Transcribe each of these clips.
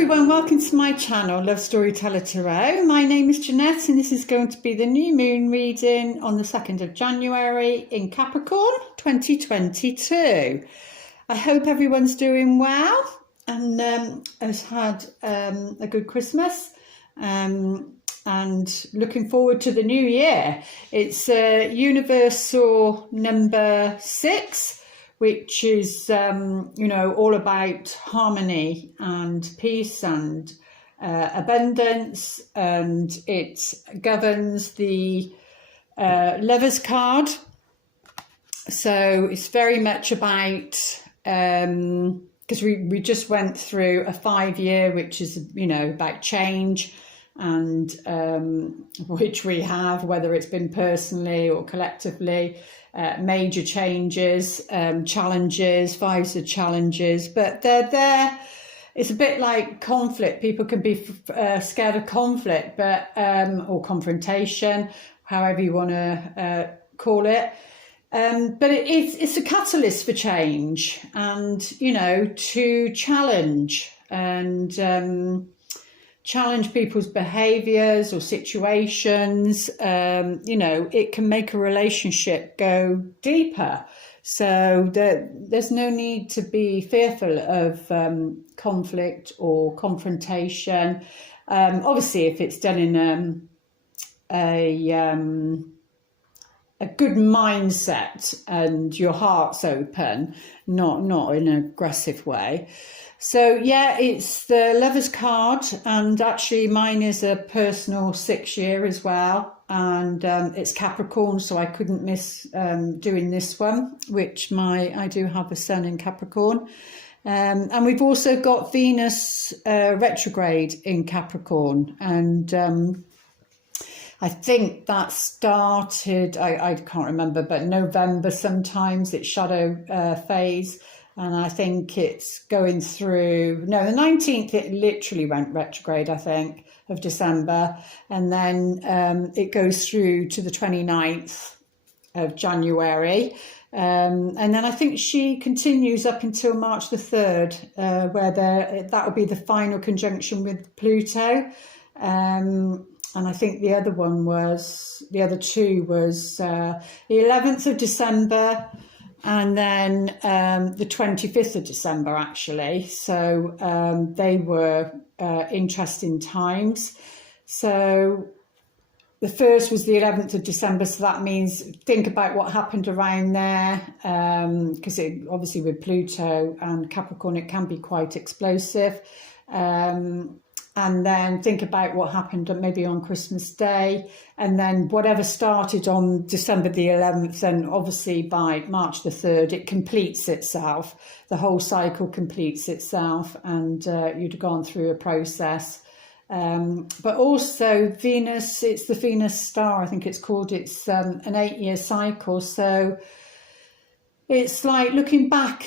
everyone, welcome to my channel, Love Storyteller Tarot. My name is Jeanette and this is going to be the new moon reading on the 2nd of January in Capricorn 2022. I hope everyone's doing well and has had a good Christmas and looking forward to the new year. It's universal number 6. Which is, all about harmony and peace and abundance, and it governs the Lovers card. So it's very much about, because we just went through a 5-year, which is, about change, and which we have, whether it's been personally or collectively. Major changes, challenges, 5s of challenges, but they're there. It's a bit like conflict. People can be scared of conflict, but or confrontation, however you want to call it. But it's a catalyst for change, and to challenge and challenge people's behaviors or situations. It can make a relationship go deeper. So there's no need to be fearful of conflict or confrontation. Obviously, if it's done in a good mindset and your heart's open, not in an aggressive way. So yeah, it's the Lovers card, and actually mine is a personal 6-year as well, and it's Capricorn, so I couldn't miss doing this one, which I do have a sun in Capricorn. And we've also got Venus retrograde in Capricorn, and I think that started, I can't remember, but November sometimes, it's shadow phase. And I think it's going through, the 19th, it literally went retrograde, I think, of December. And then it goes through to the 29th of January. And then I think she continues up until March the 3rd, where that will be the final conjunction with Pluto. And I think the other two was the 11th of December, and then the 25th of December, actually. So they were interesting times. So the first was the 11th of December, so that means think about what happened around there, because obviously with Pluto and Capricorn, it can be quite explosive. And then think about what happened maybe on Christmas Day, and then whatever started on December the 11th, and obviously by March the 3rd, it completes itself. The whole cycle completes itself, and you'd have gone through a process. But also Venus, it's the Venus star, I think it's called. It's an 8-year cycle. So it's like looking back,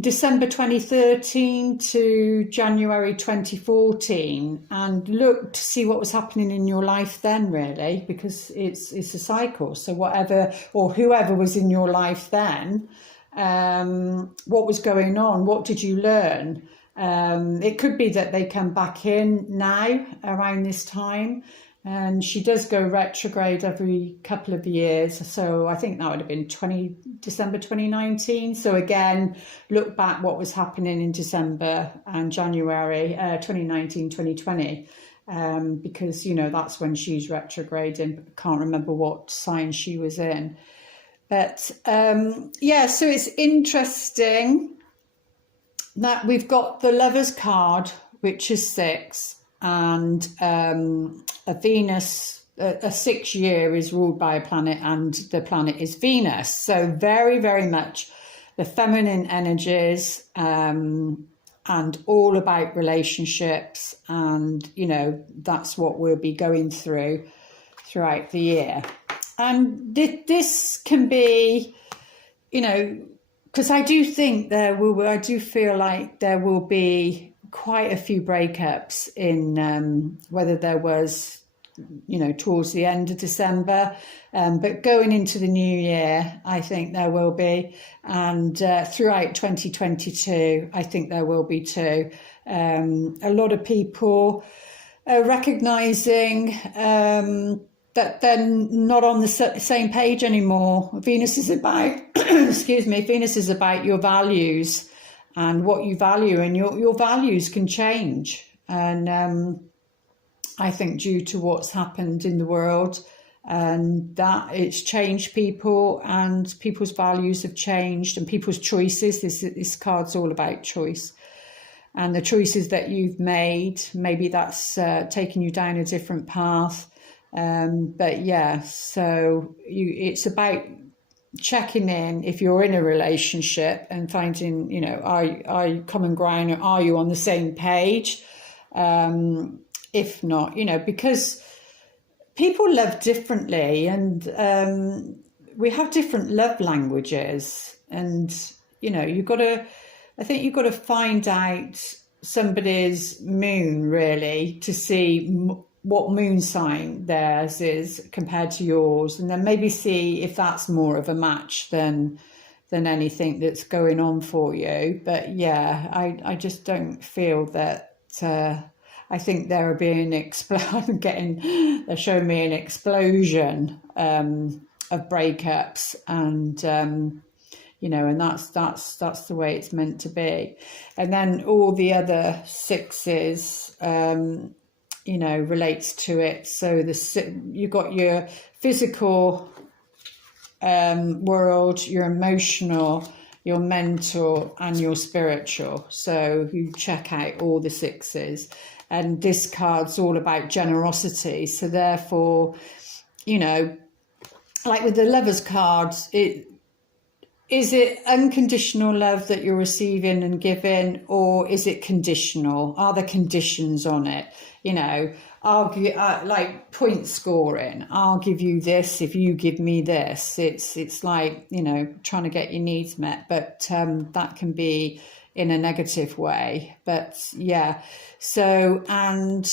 December 2013 to January 2014, and look to see what was happening in your life then, really, because it's a cycle. So whatever or whoever was in your life then, what was going on, what did you learn? It could be that they come back in now around this time. And she does go retrograde every couple of years. So I think that would have been December 2019. So again, look back what was happening in December and January 2019, 2020. Because, that's when she's retrograding. Can't remember what sign she was in. But so it's interesting that we've got the Lovers card, which is 6. And a Venus, a 6-year is ruled by a planet, and the planet is Venus. So very, very much the feminine energies, and all about relationships. And, that's what we'll be going throughout the year. And this can be, because I do think I do feel like there will be quite a few breakups in whether there was towards the end of December. But going into the new year, I think there will be. And throughout 2022, I think there will be too. A lot of people are recognising that they're not on the same page anymore. Venus is about, Venus is about your values and what you value, and your values can change. And I think due to what's happened in the world, and that it's changed people, and people's values have changed, and people's choices. This card's all about choice. And the choices that you've made, maybe that's taken you down a different path. But yeah, so it's about checking in if you're in a relationship and finding, are you common ground, or are you on the same page? If not, because people love differently, and we have different love languages, and I think you've got to find out somebody's moon, really, to see what moon sign theirs is compared to yours, and then maybe see if that's more of a match than anything that's going on for you. But yeah, I just don't feel that. I think they're being they're showing me an explosion of breakups, and and that's the way it's meant to be. And then all the other sixes, relates to it. So you've got your physical world, your emotional, your mental, and your spiritual. So you check out all the sixes. And this card's all about generosity. So therefore, like with the Lovers card, is it unconditional love that you're receiving and giving, or is it conditional? Are there conditions on it? Like point scoring. I'll give you this if you give me this. It's like, trying to get your needs met, but that can be in a negative way. But yeah, so, and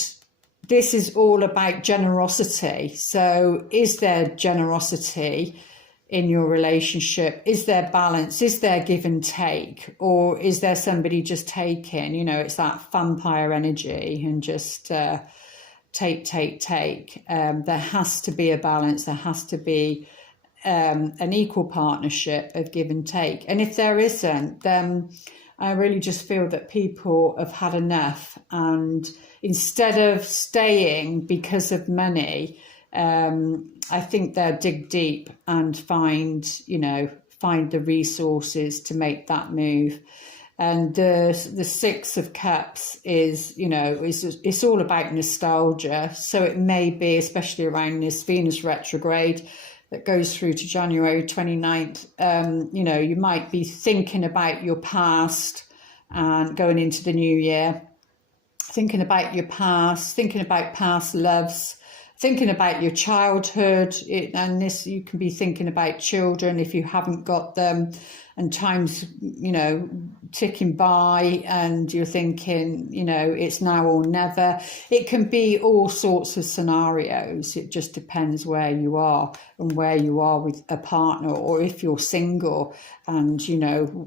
this is all about generosity. So is there generosity in your relationship? Is there balance? Is there give and take? Or is there somebody just taking? It's that vampire energy and just take. There has to be a balance. There has to be an equal partnership of give and take. And if there isn't, then I really just feel that people have had enough. And instead of staying because of money, I think they'll dig deep and find the resources to make that move. And the Six of Cups is, it's all about nostalgia. So it may be, especially around this Venus retrograde that goes through to January 29th, you might be thinking about your past and going into the new year, thinking about your past, thinking about past loves, thinking about your childhood, and this, you can be thinking about children if you haven't got them, and time's, ticking by, and you're thinking, it's now or never. It can be all sorts of scenarios. It just depends where you are and where you are with a partner, or if you're single, and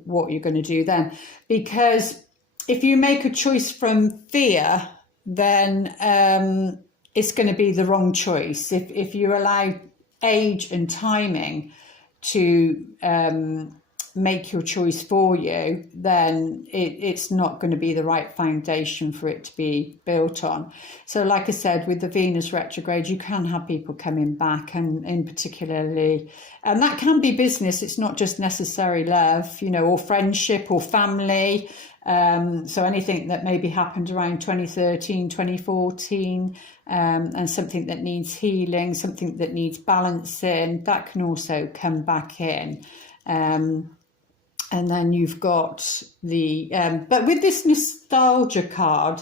what you're going to do then. Because if you make a choice from fear, then it's going to be the wrong choice. If you allow age and timing to make your choice for you, then it's not going to be the right foundation for it to be built on. So like I said, with the Venus retrograde, you can have people coming back, and in particularly, and that can be business. It's not just necessary love, or friendship or family. So anything that maybe happened around 2013, 2014, and something that needs healing, something that needs balancing, that can also come back in. And then you've got the, but with this nostalgia card,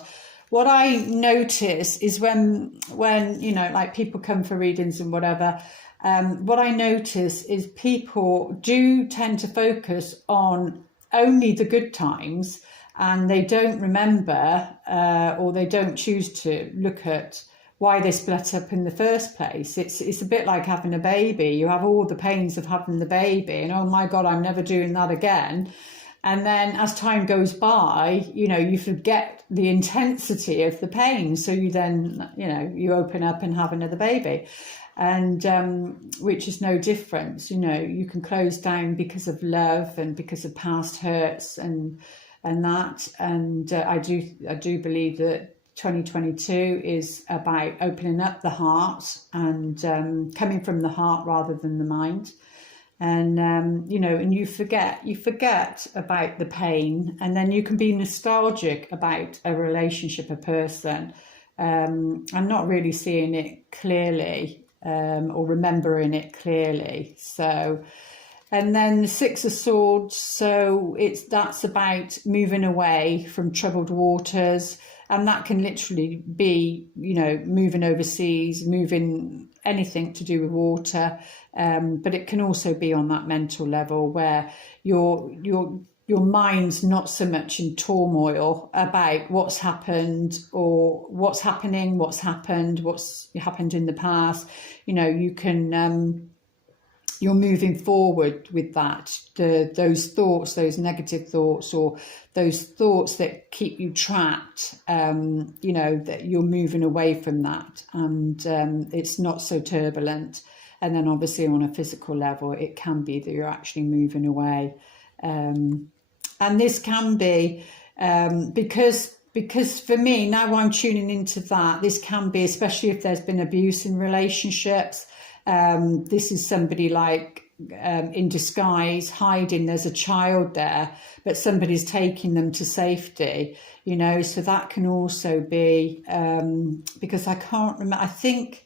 what I notice is when like people come for readings and whatever, what I notice is people do tend to focus on only the good times, and they don't remember or they don't choose to look at why they split up in the first place. It's a bit like having a baby. You have all the pains of having the baby, and oh my God, I'm never doing that again. And then as time goes by, you know, you forget the intensity of the pain. So you then, you know, you open up and have another baby. And which is no difference. You know, you can close down because of love and because of past hurts and that. And I do believe that 2022 is about opening up the heart and coming from the heart rather than the mind. And you know, and you forget about the pain, and then you can be nostalgic about a relationship, a person. I'm not really seeing it clearly, or remembering it clearly. So, and then the Six of Swords. So that's about moving away from troubled waters, and that can literally be, you know, moving overseas, moving anything to do with water. But it can also be on that mental level where your mind's not so much in turmoil about what's happened or what's happening, what's happened in the past. You know, you can you're moving forward with that. Those thoughts, those negative thoughts, or those thoughts that keep you trapped, you know, that you're moving away from that, and it's not so turbulent. And then obviously on a physical level, it can be that you're actually moving away. And this can be because for me, now I'm tuning into that, this can be, especially if there's been abuse in relationships. This is somebody like in disguise, hiding. There's a child there, but somebody's taking them to safety, you know. So that can also be because I can't remember. I think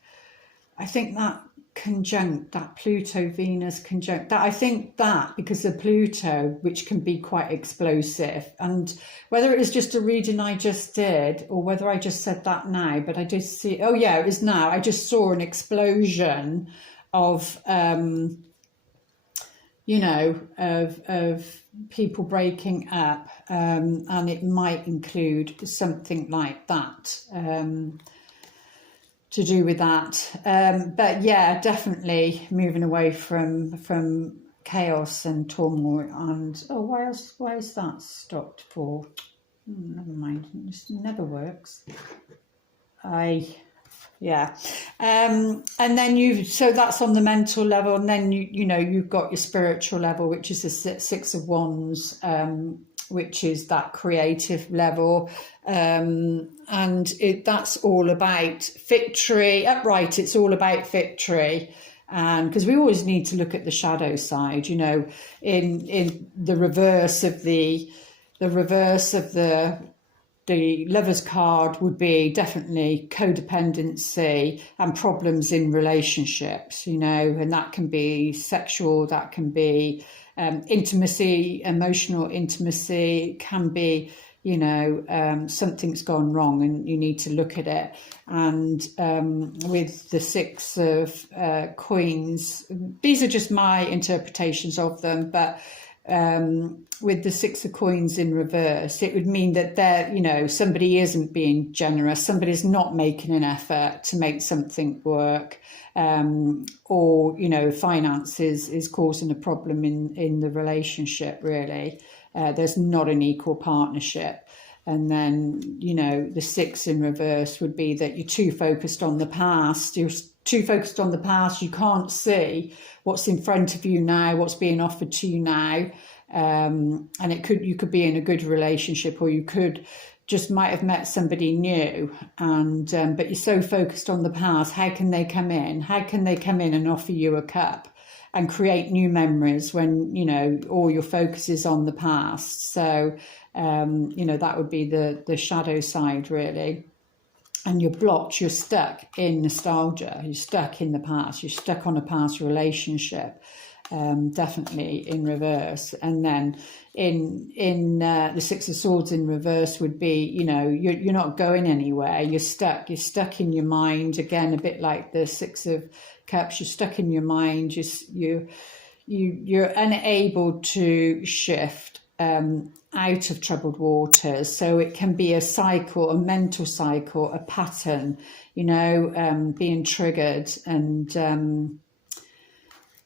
that conjunct, that Pluto Venus conjunct, that I think that because of Pluto, which can be quite explosive, and whether it was just a reading I just did or whether I just said that now, but I did see, oh yeah, it was now, I just saw an explosion of you know, of people breaking up, and it might include something like that, to do with that. But yeah, definitely moving away from chaos and turmoil. And oh, why is that stopped for? Never mind, it just never works. Yeah. And then so that's on the mental level, and then you know, you've got your spiritual level, which is the Six of Wands, which is that creative level. And that's all about victory. Upright, it's all about victory. And because we always need to look at the shadow side, you know, in the reverse of the Lover's card would be definitely codependency and problems in relationships, you know, and that can be sexual, that can be intimacy, emotional intimacy, it can be, you know, something's gone wrong and you need to look at it. And with the Six of Queens, these are just my interpretations of them, but with the Six of Coins in reverse, it would mean that you know, somebody isn't being generous, somebody's not making an effort to make something work, or, you know, finances is causing a problem in the relationship, really. There's not an equal partnership. And then, you know, the Six in reverse would be that you're too focused on the past. You're too focused on the past. You can't see what's in front of you now, what's being offered to you now. And you could be in a good relationship, or you could just might have met somebody new, and but you're so focused on the past. How can they come in? How can they come in and offer you a cup and create new memories when, you know, all your focus is on the past? So, you know, that would be the shadow side, really. And you're blocked, you're stuck in nostalgia, you're stuck in the past, you're stuck on a past relationship, definitely in reverse. And then in the Six of Swords in reverse would be, you know, you're not going anywhere, you're stuck in your mind, again, a bit like the Six of Cups, you're stuck in your mind, you're unable to shift. out of troubled waters. So it can be a cycle, a mental cycle, a pattern, you know, being triggered, and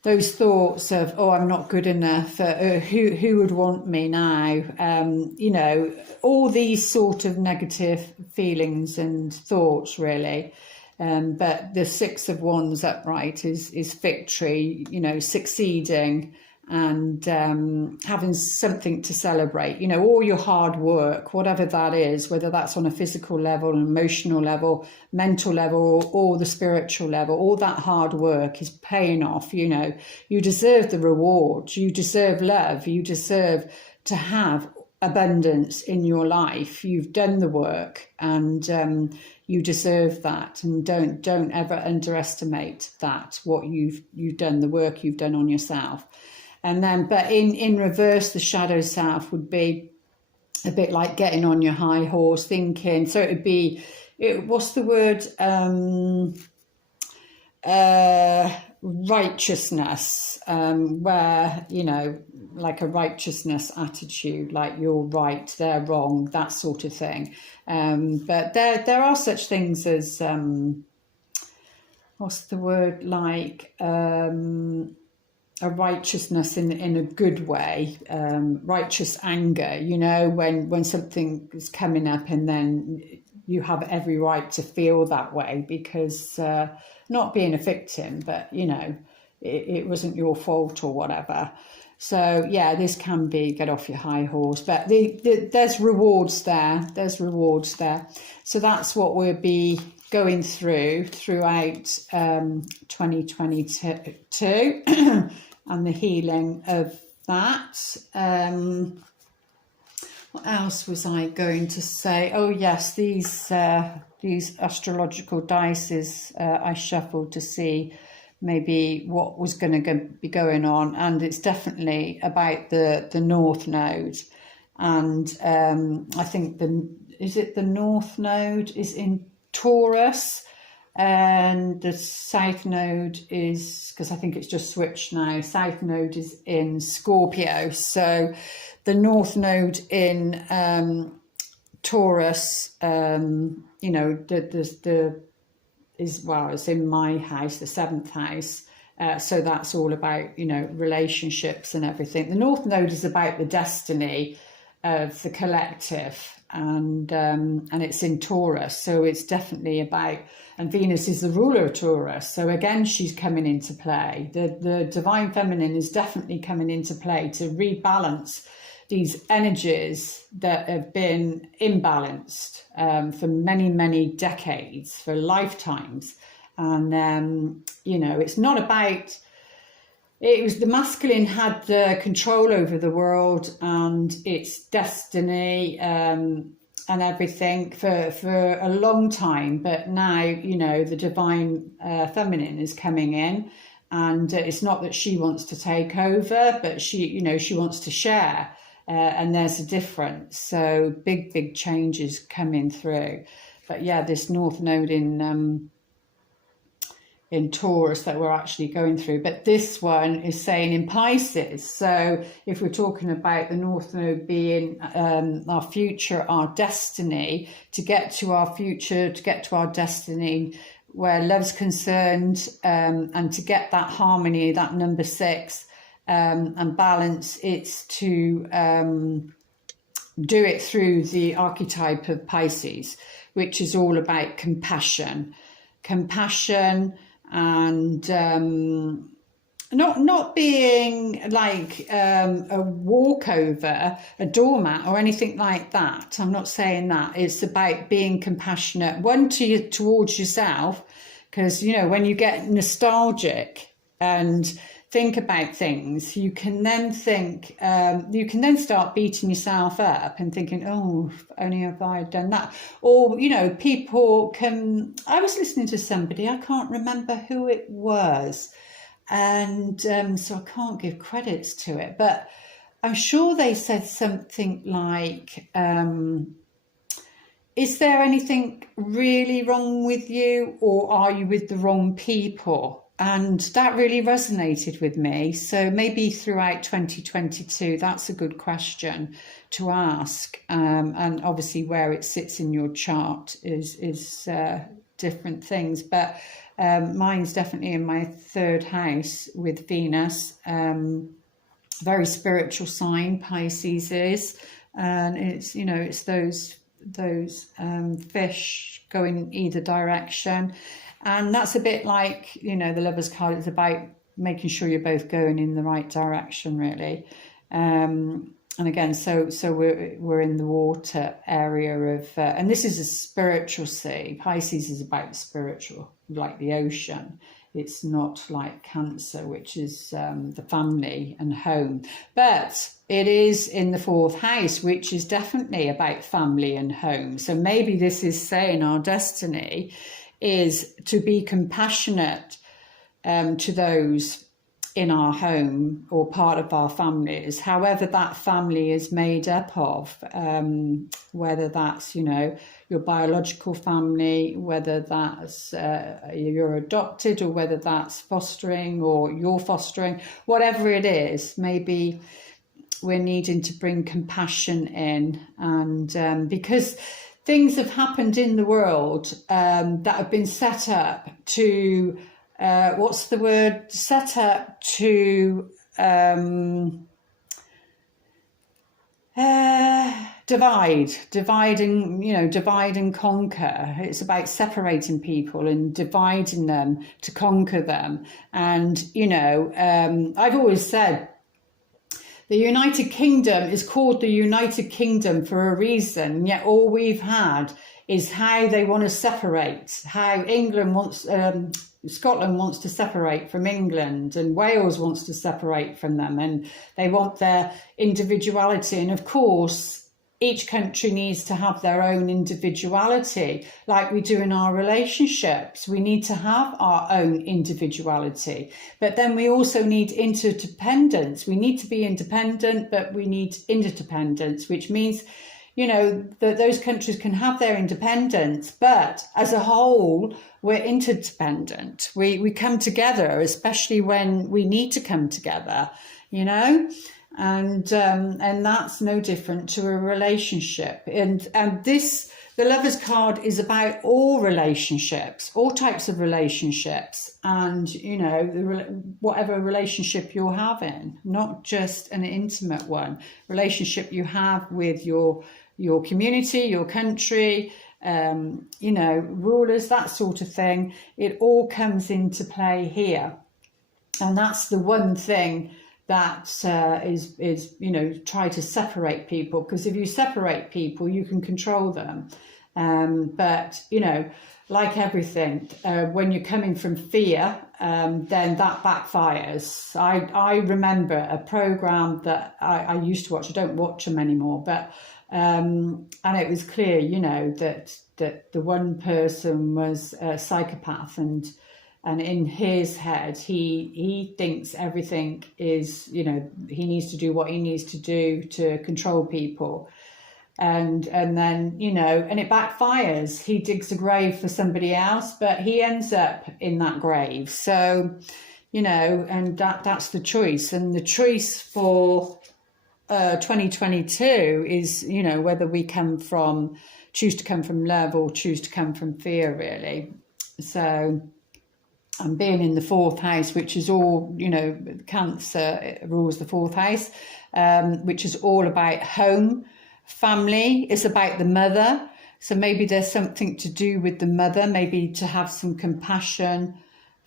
those thoughts of, oh, I'm not good enough, who would want me now, you know, all these sort of negative feelings and thoughts, really. But the Six of Wands upright is victory, you know, succeeding, and having something to celebrate, you know, all your hard work, whatever that is, whether that's on a physical level, an emotional level, mental level, or the spiritual level, all that hard work is paying off. You know, you deserve the reward, you deserve love, you deserve to have abundance in your life. You've done the work, and you deserve that, and don't ever underestimate that, what you've done, the work you've done on yourself. And then, but in reverse, the shadow self would be a bit like getting on your high horse, thinking. So it would be, what's the word? Righteousness, where, you know, like a righteousness attitude, like you're right, they're wrong, that sort of thing. But there are such things as, what's the word, like, a righteousness in a good way, righteous anger, you know, when something is coming up, and then you have every right to feel that way, because not being a victim, but, you know, it wasn't your fault or whatever. So yeah, this can be get off your high horse, but there's rewards there. There's rewards there. So that's what we'll be going throughout 2022 and the healing of that. What else was I going to say? Oh yes, these astrological dices I shuffled to see maybe what was going to be going on, and it's definitely about the North Node, and I think the North Node is in Taurus, and the South Node is, because I think it's just switched now, South Node is in Scorpio. So the North Node in Taurus, you know, it's in my house, the 7th house. So that's all about, you know, relationships and everything. The North Node is about the destiny of the collective, and it's in Taurus, so it's definitely about, and Venus is the ruler of Taurus, so again she's coming into play. The divine feminine is definitely coming into play to rebalance these energies that have been imbalanced for many decades, for lifetimes. And you know, it's not about, it was the masculine had the control over the world and its destiny and everything for a long time. But now, you know, the divine feminine is coming in, and it's not that she wants to take over, but she, you know, she wants to share. And there's a difference. So big changes coming through. But yeah, this North Node in Taurus that we're actually going through, but this one is saying in Pisces. So if we're talking about the North Node being our future, our destiny, to get to our future, to get to our destiny where love's concerned, and to get that harmony, that number 6, and balance, it's to do it through the archetype of Pisces, which is all about compassion, and not being like a walkover, a doormat or anything like that. I'm not saying that. It's about being compassionate, one, towards yourself, because, you know, when you get nostalgic and think about things, you can then start beating yourself up and thinking, oh, if only have I done that. Or, you know, people can, I was listening to somebody, I can't remember who it was, and so I can't give credits to it, but I'm sure they said something like, is there anything really wrong with you, or are you with the wrong people? And that really resonated with me. So maybe throughout 2022, that's a good question to ask. And obviously where it sits in your chart is different things. But mine's definitely in my 3rd house with Venus. Very spiritual sign, Pisces is. And it's, you know, it's those fish going either direction. And that's a bit like, you know, the Lover's card. It's about making sure you're both going in the right direction, really. And again, so we're in the water area of, and this is a spiritual sea. Pisces is about spiritual, like the ocean. It's not like Cancer, which is the family and home. But it is in the 4th house, which is definitely about family and home. So maybe this is saying our destiny is to be compassionate to those in our home or part of our families, however that family is made up of, whether that's, you know, your biological family, whether that's you're adopted, or whether that's fostering or you're fostering, whatever it is. Maybe we're needing to bring compassion in, and because things have happened in the world that have been set up to, what's the word? Set up to divide and, you know, divide and conquer. It's about separating people and dividing them to conquer them. And, you know, I've always said, the United Kingdom is called the United Kingdom for a reason, yet all we've had is how they want to separate, how England wants, Scotland wants to separate from England, and Wales wants to separate from them, and they want their individuality. And of course, each country needs to have their own individuality, like we do in our relationships. We need to have our own individuality, but then we also need interdependence. We need to be independent, but we need interdependence, which means, you know, that those countries can have their independence, but as a whole, we're interdependent. We come together, especially when we need to come together, you know. And that's no different to a relationship. And this, the Lover's card is about all relationships, all types of relationships, and, you know, whatever relationship you're having, not just an intimate one. Relationship you have with your community, your country, you know, rulers, that sort of thing. It all comes into play here, and that's the one thing that is, you know, try to separate people, because if you separate people, you can control them. But, you know, like everything, when you're coming from fear, then that backfires. I remember a program that I used to watch. I don't watch them anymore, but and it was clear, you know, that the one person was a psychopath, and in his head, he thinks everything is, you know, he needs to do what he needs to do to control people. And then, you know, and it backfires. He digs a grave for somebody else, but he ends up in that grave. So, you know, and that's the choice. And the choice for 2022 is, you know, whether we choose to come from love or choose to come from fear, really. So, and being in the 4th house, which is all, you know, Cancer rules the 4th house, which is all about home, family. It's about the mother. So maybe there's something to do with the mother, maybe to have some compassion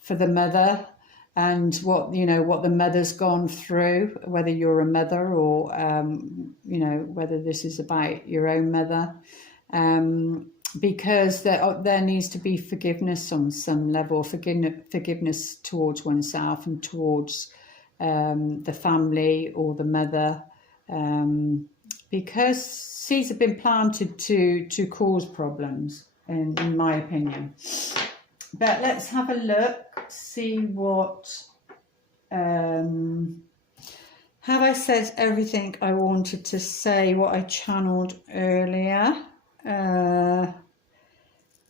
for the mother and what, you know, what the mother's gone through, whether you're a mother or, you know, whether this is about your own mother. Because there needs to be forgiveness on some level, forgiveness towards oneself and towards the family or the mother, because seeds have been planted to cause problems, in my opinion. But let's have a look, see what... have I said everything I wanted to say, what I channeled earlier?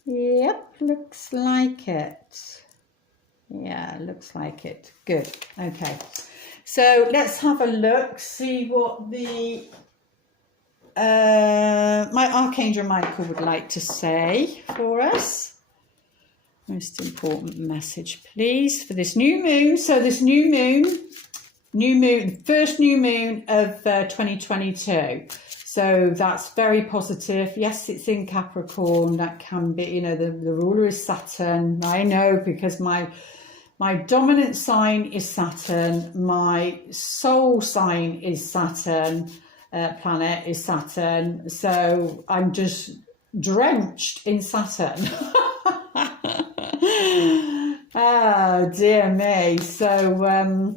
Yep, looks like it. Yeah, looks like it. Good. Okay. So let's have a look, see what the my Archangel Michael would like to say for us. Most important message, please, for this new moon. So this new moon, first new moon of 2022. So that's very positive. Yes, it's in Capricorn. That can be, you know, the ruler is Saturn. I know, because my dominant sign is Saturn. My soul sign is Saturn. Planet is Saturn. So I'm just drenched in Saturn. Oh, dear me. So,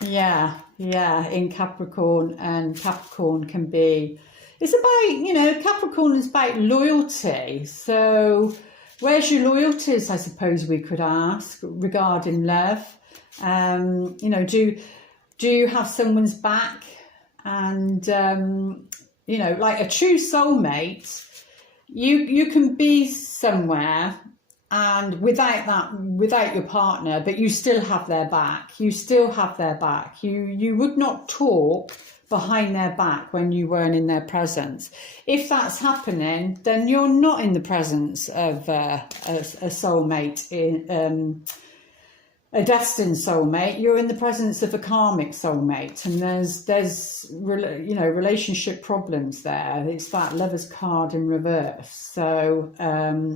yeah, in Capricorn, and Capricorn can be, it's about, you know, Capricorn is about loyalty. So where's your loyalties, I suppose we could ask, regarding love. You know, do you have someone's back? And, you know, like a true soulmate, you can be somewhere and without your partner, but you still have their back. You still have their back. You would not talk behind their back when you weren't in their presence. If that's happening, then you're not in the presence of a soulmate, a destined soulmate. You're in the presence of a karmic soulmate, and there's you know, relationship problems there. It's that Lover's card in reverse. So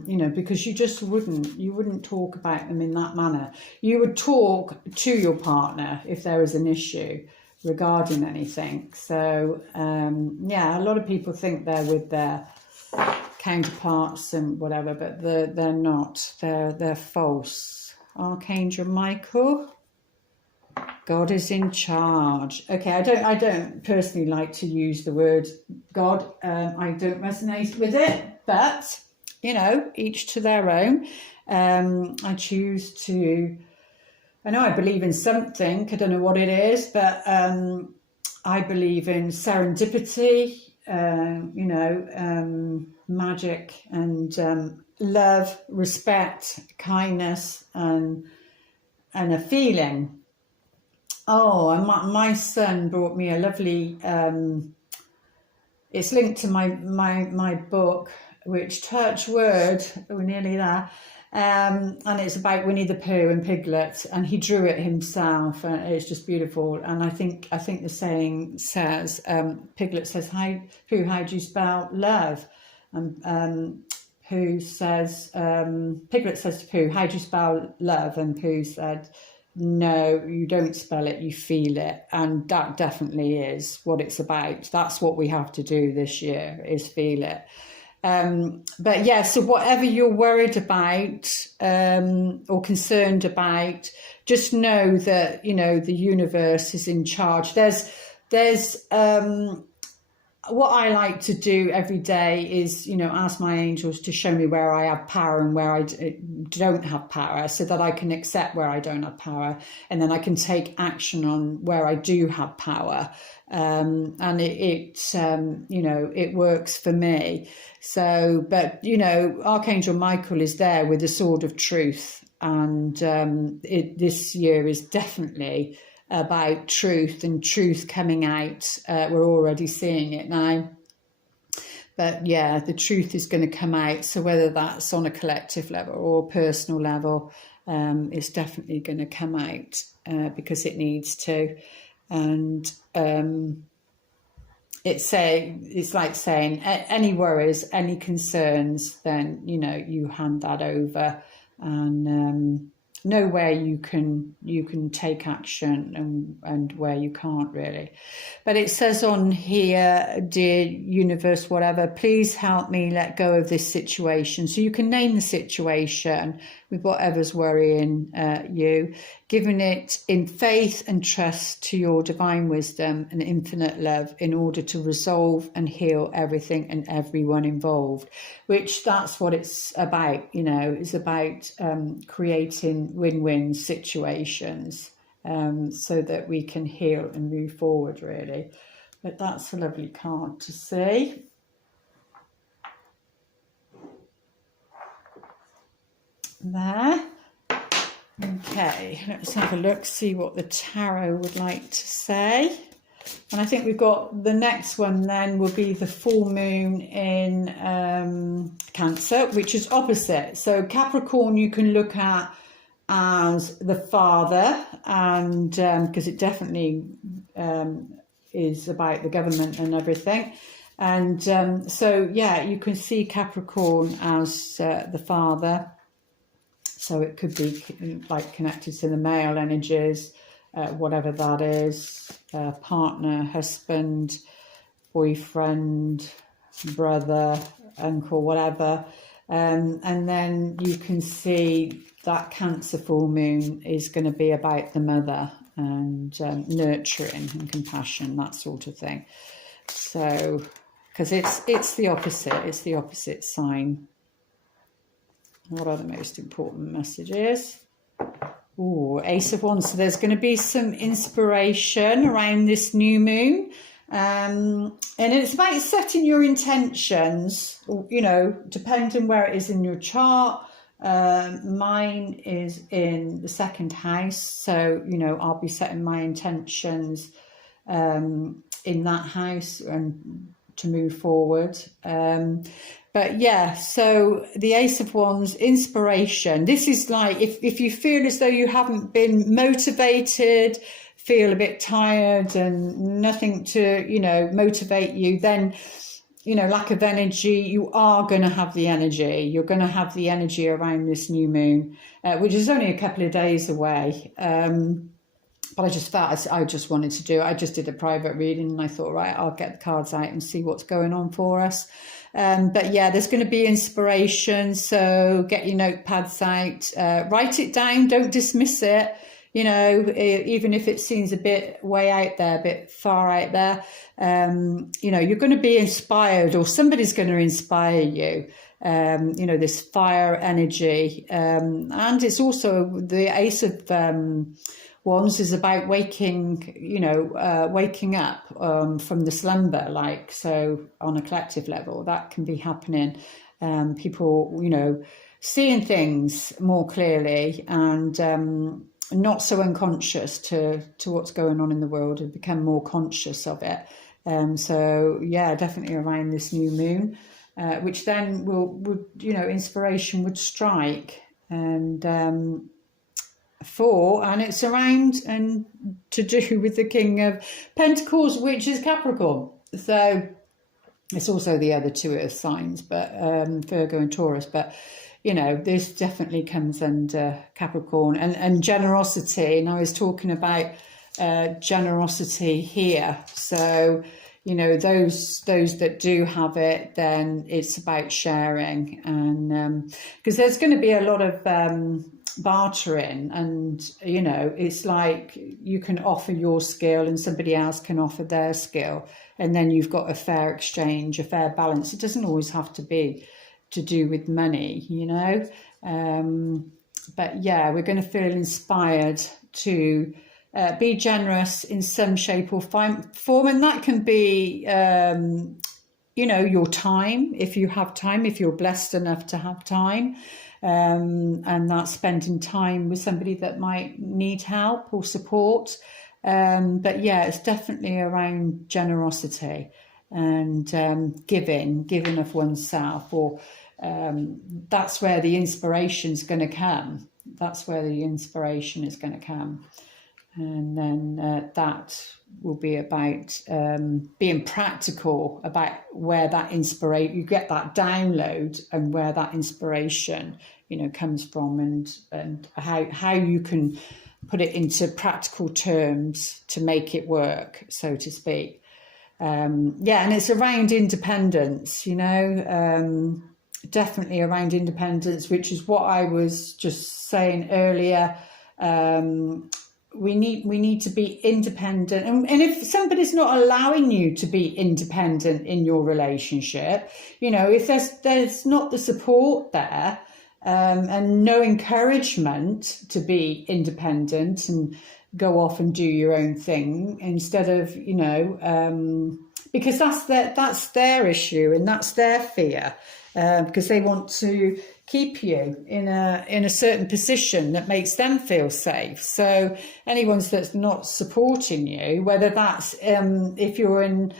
you know, because you wouldn't talk about them in that manner. You would talk to your partner if there is an issue regarding anything. So yeah, a lot of people think they're with their counterparts and whatever, but they're not. They're false. Archangel Michael, God is in charge. Okay, I don't personally like to use the word God. I don't resonate with it, but you know, each to their own. I choose to. I know I believe in something. I don't know what it is, but I believe in serendipity. You know, magic and love, respect, kindness, and a feeling. Oh, and my son brought me a lovely. It's linked to my book, which, touch word, we're nearly there. And it's about Winnie the Pooh and Piglet, and he drew it himself, and it's just beautiful. And I think the saying says, Piglet says, Pooh, how do you spell love? And Pooh says, Piglet says to Pooh, how do you spell love? And Pooh said, no, you don't spell it, you feel it. And that definitely is what it's about. That's what we have to do this year, is feel it. But yeah, so whatever you're worried about or concerned about, just know that, you know, the universe is in charge. There's what I like to do every day is, you know, ask my angels to show me where I have power and where I don't have power, so that I can accept where I don't have power, and then I can take action on where I do have power. And it you know, it works for me. So, but you know, Archangel Michael is there with the sword of truth, and this year is definitely about truth and truth coming out. We're already seeing it now, but yeah, the truth is going to come out. So whether that's on a collective level or personal level, it's definitely going to come out because it needs to. And it's like saying, any worries, any concerns, then, you know, you hand that over, and know where you can take action and where you can't, really. But it says on here, dear universe, whatever, please help me let go of this situation. So you can name the situation with whatever's worrying you, giving it in faith and trust to your divine wisdom and infinite love, in order to resolve and heal everything and everyone involved. Which, that's what it's about, you know. It's about creating win-win situations, so that we can heal and move forward, really. But that's a lovely card to see. there. Okay, let's have a look, see what the tarot would like to say. And I think we've got the next one then will be the full moon in Cancer, which is opposite. So Capricorn you can look at as the father, and because it definitely is about the government and everything. And so, yeah, you can see Capricorn as the father. So it could be like connected to the male energies, whatever that is, partner, husband, boyfriend, brother, uncle, whatever. And then you can see that Cancer full moon is going to be about the mother and nurturing and compassion, that sort of thing. So, because it's the opposite sign. What are the most important messages? Ooh, Ace of Wands. So there's going to be some inspiration around this new moon. And it's about setting your intentions, you know, depending where it is in your chart. Mine is in the second house. So, you know, I'll be setting my intentions in that house and to move forward. But yeah, so the Ace of Wands, inspiration. This is like if you feel as though you haven't been motivated, feel a bit tired and nothing to, you know, motivate you, then, you know, lack of energy, you are going to have the energy. You're going to have the energy around this new moon, which is only a couple of days away. But I just felt I just wanted to do it. I just did a private reading and I thought, right, I'll get the cards out and see what's going on for us. But yeah, there's going to be inspiration. So get your notepads out, write it down. Don't dismiss it. You know, even if it seems a bit way out there, a bit far out there, you know, you're going to be inspired or somebody's going to inspire you. You know, this fire energy. And it's also the Ace of Wands is about waking, you know, waking up from the slumber, like, so on a collective level, that can be happening. People, you know, seeing things more clearly and not so unconscious to what's going on in the world and become more conscious of it. So, yeah, definitely around this new moon, which then would, you know, inspiration would strike. And and it's around and to do with the King of Pentacles, which is Capricorn. So it's also the other two Earth signs, but Virgo and Taurus. But you know, this definitely comes under Capricorn and generosity. And I was talking about generosity here. So you know, those that do have it, then it's about sharing, and because there's going to be a lot of bartering, and you know, it's like you can offer your skill and somebody else can offer their skill, and then you've got a fair exchange, a fair balance. It doesn't always have to be to do with money, you know. But yeah, we're going to feel inspired to be generous in some shape or form, and that can be you know, your time, if you have time, if you're blessed enough to have time. And that's spending time with somebody that might need help or support. But yeah, it's definitely around generosity and giving of oneself, or that's where the inspiration is going to come. That's where the inspiration is going to come. And then that will be about being practical about where that inspiration, you get that download and where that inspiration, you know, comes from, and how you can put it into practical terms to make it work, so to speak. Yeah, and it's around independence, you know, definitely around independence, which is what I was just saying earlier. We need to be independent, and if somebody's not allowing you to be independent in your relationship, you know, if there's not the support there, and no encouragement to be independent and go off and do your own thing instead of, you know, because that's their issue and that's their fear, because they want to keep you in a certain position that makes them feel safe. So anyone that's not supporting you, whether that's if you're in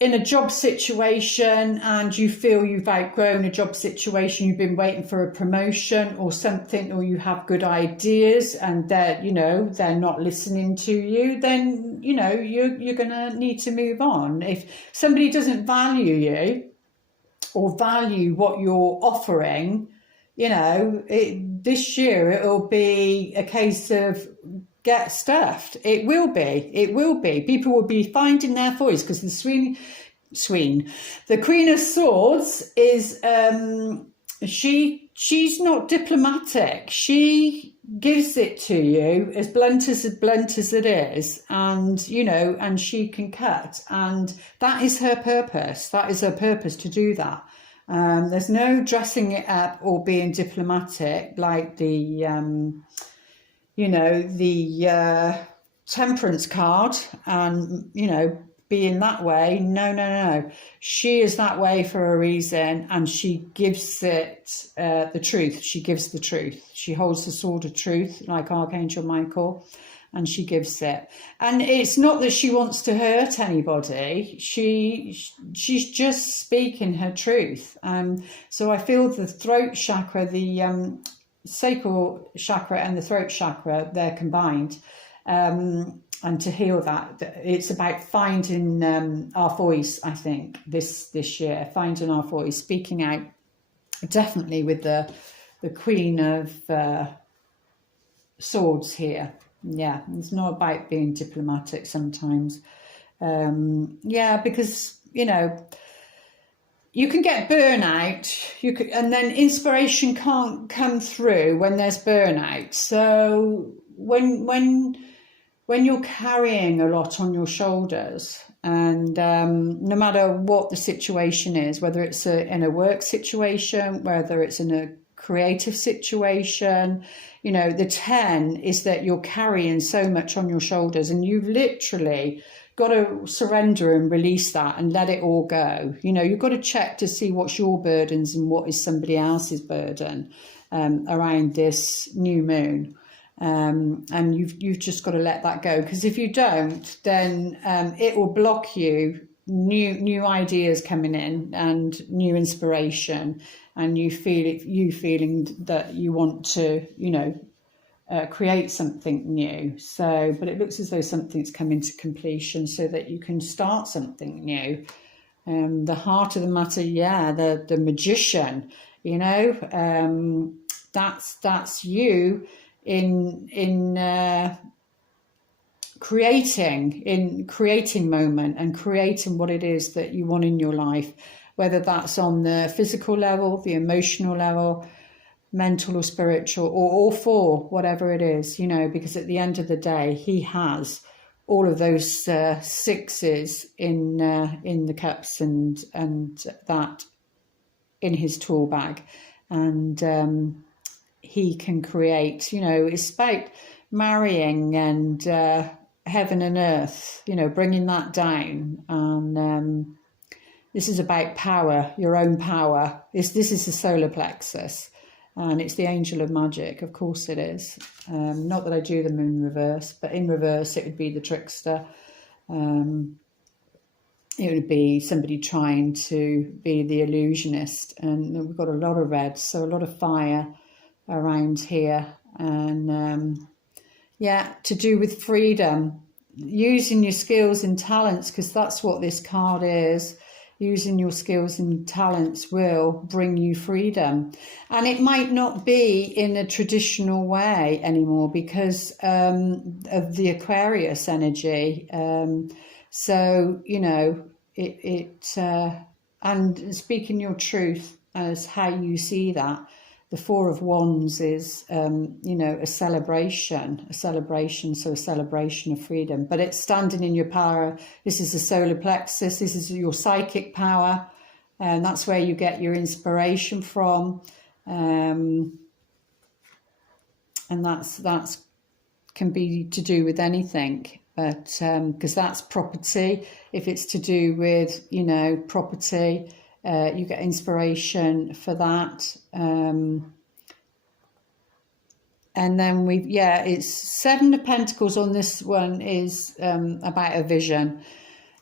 a job situation and you feel you've outgrown a job situation, you've been waiting for a promotion or something, or you have good ideas and they're not listening to you, then you're gonna need to move on. If somebody doesn't value you or value what you're offering, this year it'll be a case of get stuffed. It will be. People will be finding their voice, because the Queen of Swords is she's not diplomatic. She gives it to you as blunt as it is, and and she can cut, and that is her purpose. That is her purpose, to do that. There's no dressing it up or being diplomatic like the Temperance card, and being that way. No. She is that way for a reason, and she gives it the truth. She gives the truth. She holds the sword of truth like Archangel Michael, and she gives it. And it's not that she wants to hurt anybody. She's just speaking her truth. So I feel the throat chakra, the sacral chakra and the throat chakra, they're combined. And to heal that, it's about finding our voice, I think, this year, finding our voice, speaking out, definitely with the Queen of Swords here. Yeah, it's not about being diplomatic sometimes. Because, you can get burnout, and then inspiration can't come through when there's burnout. So when you're carrying a lot on your shoulders, and no matter what the situation is, whether it's in a work situation, whether it's in a creative situation, the 10 is that you're carrying so much on your shoulders, and you've literally got to surrender and release that and let it all go. You've got to check to see what's your burdens and what is somebody else's burden around this new moon. And you've just got to let that go, because if you don't, then it will block you new ideas coming in and new inspiration, and you feeling that you want to create something new. So, but it looks as though something's coming to completion so that you can start something new. The heart of the matter, the magician, that's you in creating moment and creating what it is that you want in your life, whether that's on the physical level, the emotional level, mental or spiritual, or all four, whatever it is, because at the end of the day, he has all of those sixes in the cups and that in his tool bag, and he can create. It's about marrying and heaven and earth, bringing that down. And this is about power, your own power. This is the solar plexus, and it's the angel of magic. Of course it is. Not that I do the moon reverse, but in reverse it would be the trickster. It would be somebody trying to be the illusionist. And we've got a lot of red, so a lot of fire around here. And to do with freedom, using your skills and talents, because that's what this card is. Using your skills and talents will bring you freedom. And it might not be in a traditional way anymore because of the Aquarius energy. So, and speaking your truth as how you see that. The Four of Wands is, a celebration, so a celebration of freedom. But it's standing in your power. This is the solar plexus. This is your psychic power. And that's where you get your inspiration from. And that's can be to do with anything. But because that's property. If it's to do with, property, You get inspiration for that. And then it's 7 of Pentacles on this one is about a vision.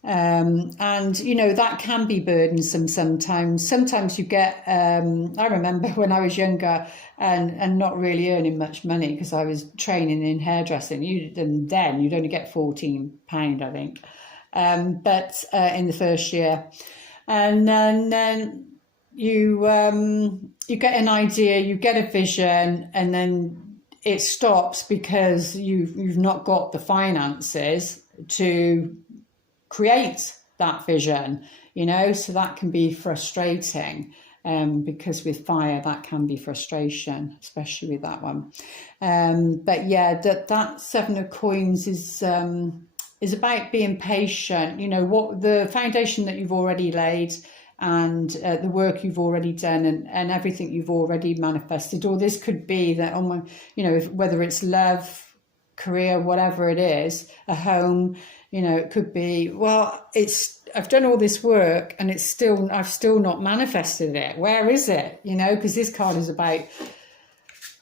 And, you know, that can be burdensome sometimes. Sometimes you get, I remember when I was younger and not really earning much money because I was training in hairdressing. Then you'd only get £14, I think, but in the first year. And then you get an idea, you get a vision, and then it stops because you've not got the finances to create that vision, you know, so that can be frustrating, because with fire that can be frustration, especially with that one. But yeah, that 7 of Coins is about being patient, you know, what the foundation that you've already laid, and the work you've already done, and everything you've already manifested. Or this could be that, you know, whether it's love, career, whatever it is, a home, you know, it could be, well, I've done all this work and I've still not manifested it. Where is it? You know, because this card is about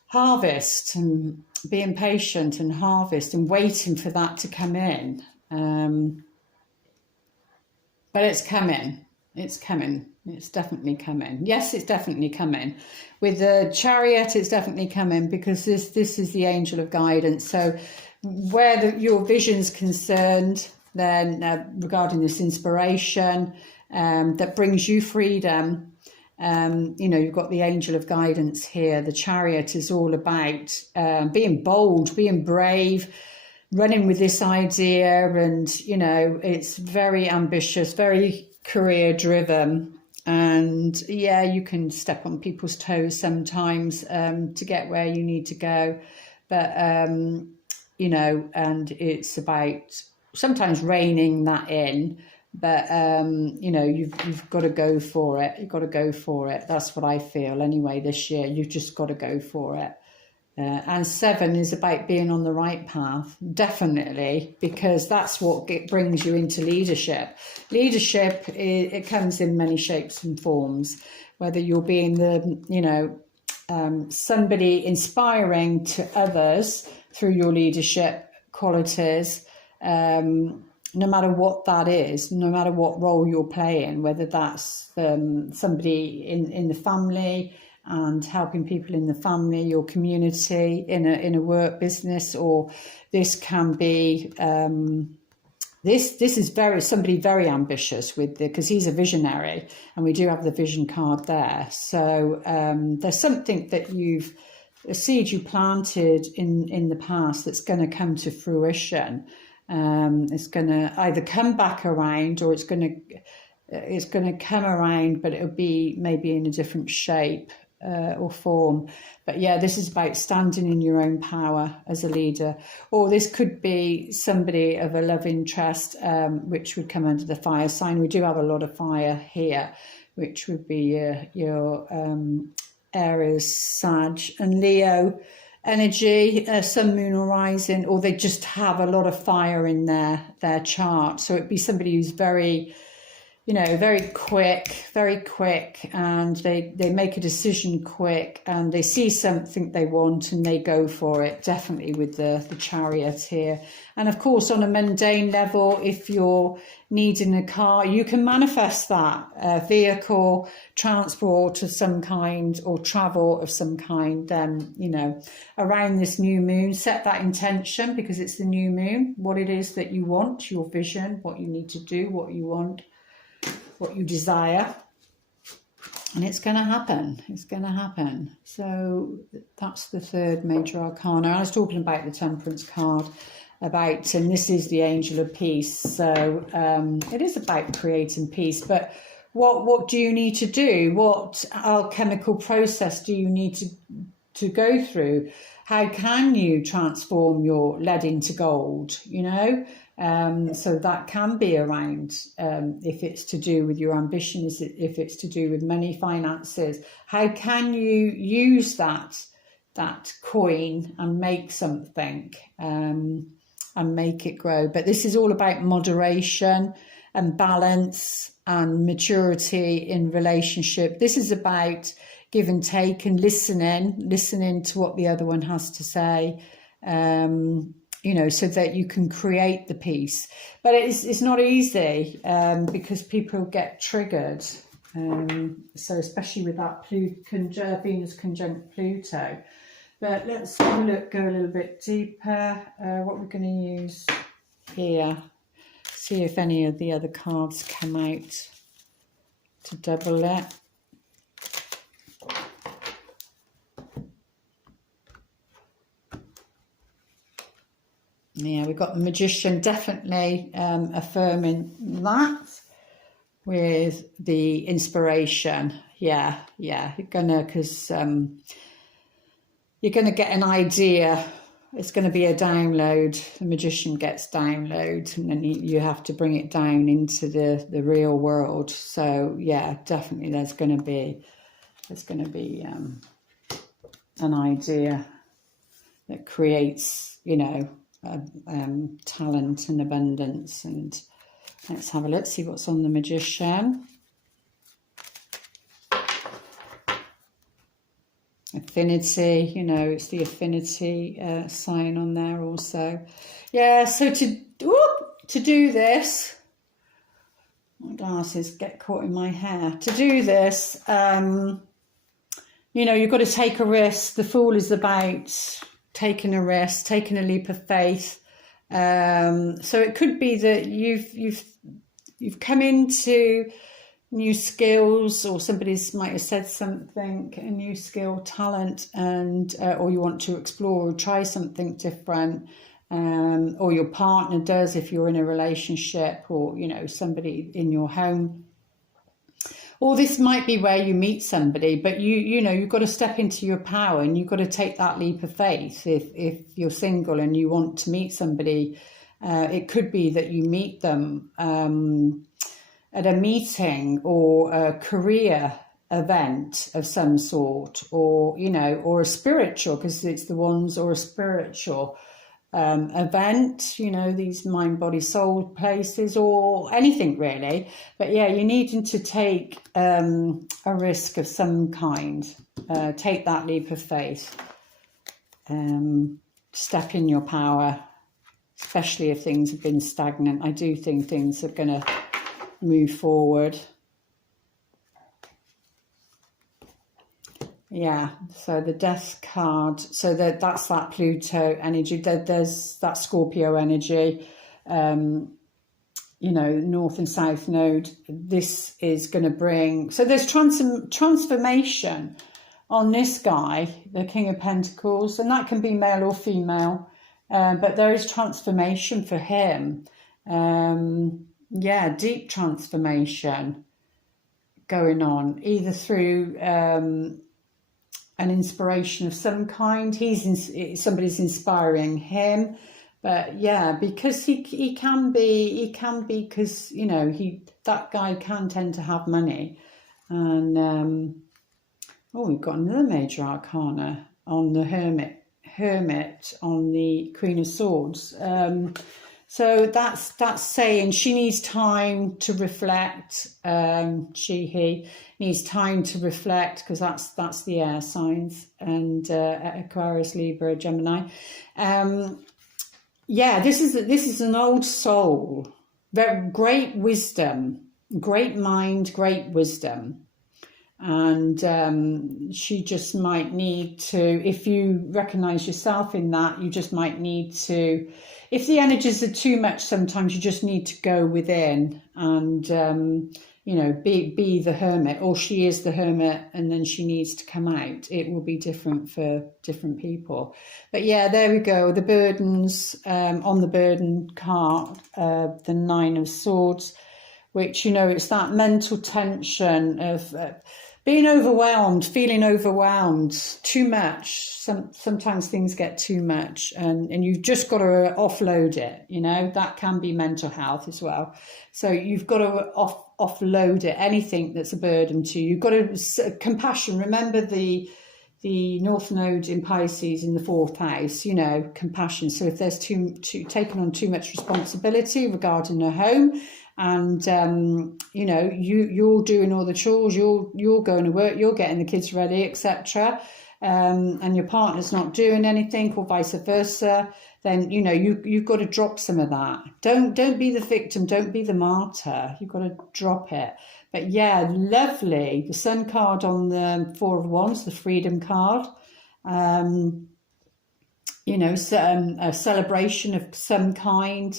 harvest and being patient and harvest and waiting for that to come in. But it's coming. It's coming. It's definitely coming. Yes, it's definitely coming. With the Chariot, it's definitely coming, because this is the angel of guidance. So where your vision's concerned, then regarding this inspiration that brings you freedom, you know, you've got the angel of guidance here. The Chariot is all about being bold, being brave, running with this idea, and, you know, it's very ambitious, very career driven, and yeah, you can step on people's toes sometimes to get where you need to go, but you know, and it's about sometimes reining that in, but you know, you've got to go for it. You've got to go for it. That's what I feel anyway this year. You've just got to go for it. And 7 is about being on the right path, definitely, because that's what brings you into leadership. Leadership, it comes in many shapes and forms, whether you're being the, you know, somebody inspiring to others through your leadership qualities, no matter what that is, no matter what role you're playing, whether that's somebody in the family, and helping people in the family, your community, in a work business, or this can be this is somebody very ambitious because he's a visionary, and we do have the vision card there. So there's something that a seed you planted in the past that's going to come to fruition. It's going to either come back around, or it's going to come around, but it'll be maybe in a different shape or form. But yeah, this is about standing in your own power as a leader. Or this could be somebody of a love interest, which would come under the fire sign. We do have a lot of fire here, which would be your Aries, Sag and Leo energy, sun, moon or rising, or they just have a lot of fire in their chart. So it'd be somebody who's very, you know, very quick, and they make a decision quick, and they see something they want and they go for it, definitely with the Chariot here. And of course, on a mundane level, if you're needing a car, you can manifest that, vehicle, transport of some kind, or travel of some kind, then, you know, around this new moon, set that intention, because it's the new moon, what it is that you want, your vision, what you need to do, what you want, what you desire, and it's going to happen. It's going to happen. So that's the 3rd major arcana. I was talking about the Temperance card, and this is the Angel of Peace. So it is about creating peace. But what do you need to do? What alchemical process do you need to go through? How can you transform your lead into gold? You know. So that can be around, if it's to do with your ambitions, if it's to do with money, finances. How can you use that coin and make something, and make it grow? But this is all about moderation and balance, and maturity in relationship. This is about give and take and listening to what the other one has to say, so that you can create the peace. But it's not easy because people get triggered. So especially with that Venus conjunct Pluto. But let's have a look, go a little bit deeper. What we're going to use here. See if any of the other cards come out to double it. Yeah, we've got the Magician, definitely affirming that with the inspiration. Yeah, you're gonna, because you're gonna get an idea. It's going to be a download. The Magician gets download, and then you have to bring it down into the real world. So yeah, definitely there's going to be an idea that creates, talent and abundance. And let's have a look, see what's on the Magician. Affinity, it's the affinity sign on there also. Yeah, so to do this, my glasses get caught in my hair. To do this, you've got to take a risk. The Fool is about taking a risk, taking a leap of faith. So it could be that you've come into new skills, or somebody might have said something, a new skill, talent, and or you want to explore or try something different, or your partner does if you're in a relationship, or somebody in your home. Or this might be where you meet somebody, but you've got to step into your power, and you've got to take that leap of faith. If you're single and you want to meet somebody, it could be that you meet them at a meeting or a career event of some sort, or or a spiritual, because it's the ones, or a spiritual event, these mind, body, soul places, or anything really. But yeah, you're needing to take a risk of some kind, take that leap of faith, step in your power, especially if things have been stagnant. I do think things are going to move forward. Yeah, so the Death card, so that's that Pluto energy. There's that Scorpio energy, North and South Node. This is going to bring, so there's transformation on this guy, the King of Pentacles, and that can be male or female, but there is transformation for him. Yeah, deep transformation going on, either through an inspiration of some kind. Somebody's inspiring him, but yeah, because he can be, because that guy can tend to have money. And we've got another major arcana on the Hermit on the Queen of Swords. So that's saying she needs time to reflect. He needs time to reflect, because that's the air signs, and Aquarius, Libra, Gemini. Yeah, this is an old soul, very great wisdom, great mind, great wisdom. And she just might need to, if you recognize yourself in that, you just might need to, if the energies are too much, sometimes you just need to go within and be the hermit, or she is the hermit and then she needs to come out. It will be different for different people. But yeah, there we go, the burdens. On the burden card, the Nine of Swords, which it's that mental tension of being overwhelmed, feeling overwhelmed, too much. Sometimes things get too much, and you've just got to offload it. That can be mental health as well. So you've got to offload it. Anything that's a burden to you, you've got to compassion. Remember the North Node in Pisces in the 4th house. Compassion. So if there's too taken on too much responsibility regarding a home, and you know, you're doing all the chores, you're going to work, you're getting the kids ready, etc., and your partner's not doing anything, or vice versa, then you know, you've got to drop some of that. Don't be the victim, don't be the martyr. You've got to drop it. But yeah, lovely. The Sun card on the Four of Wands, the Freedom card. You know, a celebration of some kind.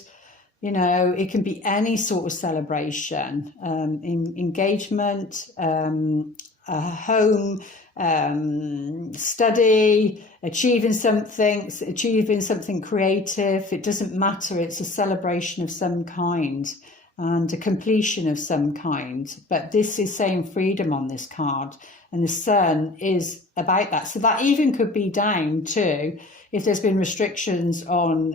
You know, it can be any sort of celebration, engagement, a home, study, achieving something creative. It doesn't matter. It's a celebration of some kind and a completion of some kind. But this is saying freedom on this card, and the Sun is about that. So that even could be down to if there's been restrictions on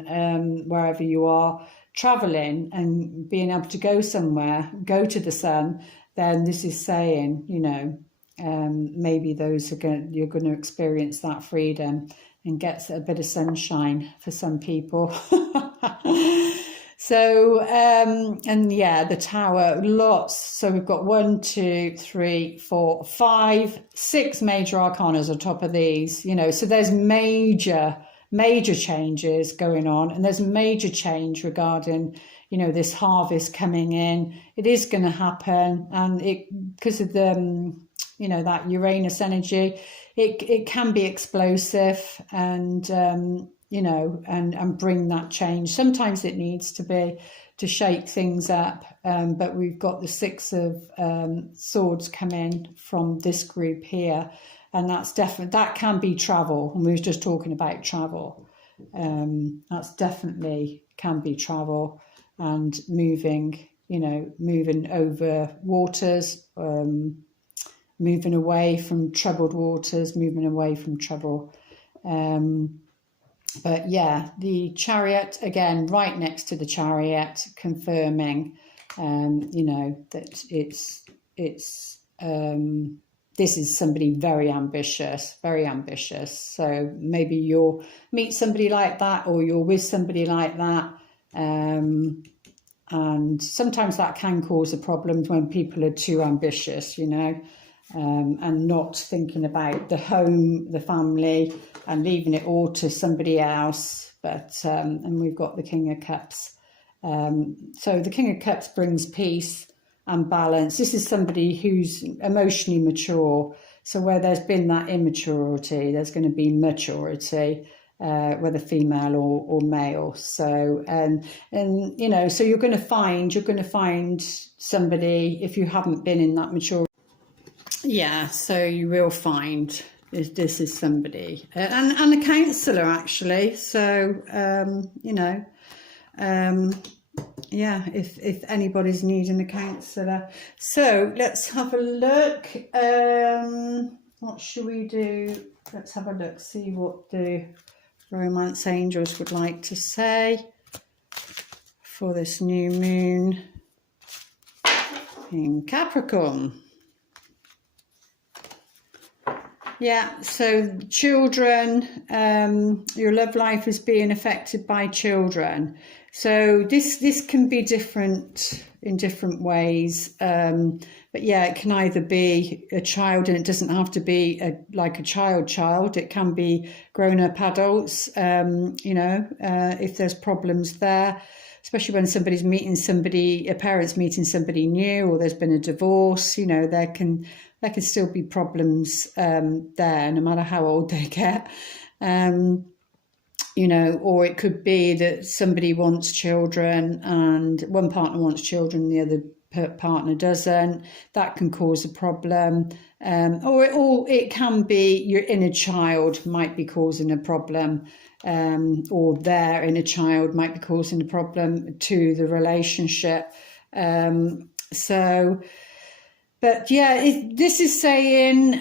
wherever you are traveling and being able to go somewhere, go to the Sun, then this is saying, you know, maybe you're going to experience that freedom and get a bit of sunshine for some people. So, and yeah, the Tower, lots. So we've got 1, 2, 3, 4, 5, 6 major arcanas on top of these, you know, so there's major changes going on, and there's major change regarding, you know, this harvest coming in. It is going to happen, and because of the, you know, that Uranus energy, it can be explosive, and you know, and bring that change. Sometimes it needs to be to shake things up, but we've got the Six of Swords coming from this group here. And that's definitely, that can be travel. And we were just talking about travel. That's definitely can be travel and moving, you know, moving over waters, moving away from troubled waters, moving away from trouble. But yeah, the Chariot, again, right next to the Chariot, confirming, you know, that this is somebody very ambitious, very ambitious. So maybe you'll meet somebody like that, or you're with somebody like that. And sometimes that can cause a problem when people are too ambitious, you know, and not thinking about the home, the family, and leaving it all to somebody else. But, and we've got the King of Cups. So the King of Cups brings peace and balance. This is somebody who's emotionally mature. So where there's been that immaturity, there's going to be maturity, whether female or male. So and you know, so you're going to find somebody, if you haven't been in that mature. Yeah, so you will find this is somebody, and a counsellor actually. So you know. Yeah, if anybody's needing a counsellor. So let's have a look. What should we do? Let's have a look, see what the romance angels would like to say for this new moon in Capricorn. Yeah, so children, your love life is being affected by children. So this can be different in different ways. But yeah, it can either be a child, and it doesn't have to be like a child. It can be grown-up adults, you know, if there's problems there, especially when somebody's meeting somebody, a parent's meeting somebody new, or there's been a divorce, you know, there can still be problems there, no matter how old they get. You know, or it could be that somebody wants children and one partner wants children, the other partner doesn't. That can cause a problem. Or it can be your inner child might be causing a problem, or their inner child might be causing a problem to the relationship. So, but yeah, this is saying,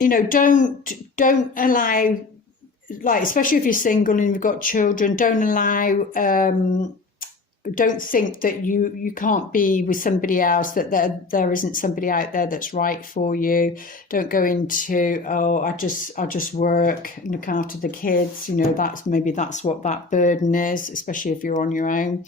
you know, don't allow, like, especially if you're single and you've got children, don't allow, don't think that you can't be with somebody else, that there isn't somebody out there that's right for you. Don't go into, oh, I just work and look after the kids, you know, that's what that burden is, especially if you're on your own.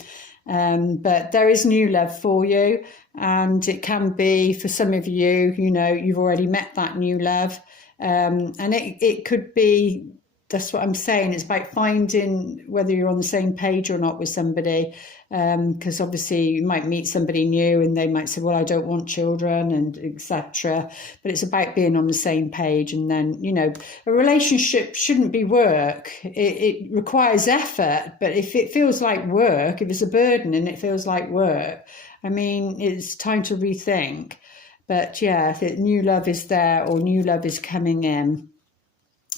But there is new love for you, and it can be for some of you, you know, you've already met that new love, and it could be, that's what I'm saying, it's about finding whether you're on the same page or not with somebody, because obviously you might meet somebody new and they might say, well, I don't want children, and etc. But it's about being on the same page. And then, you know, a relationship shouldn't be work. It requires effort, but if it feels like work, if it's a burden and it feels like work, I mean, it's time to rethink. But yeah, if new love is there or new love is coming in,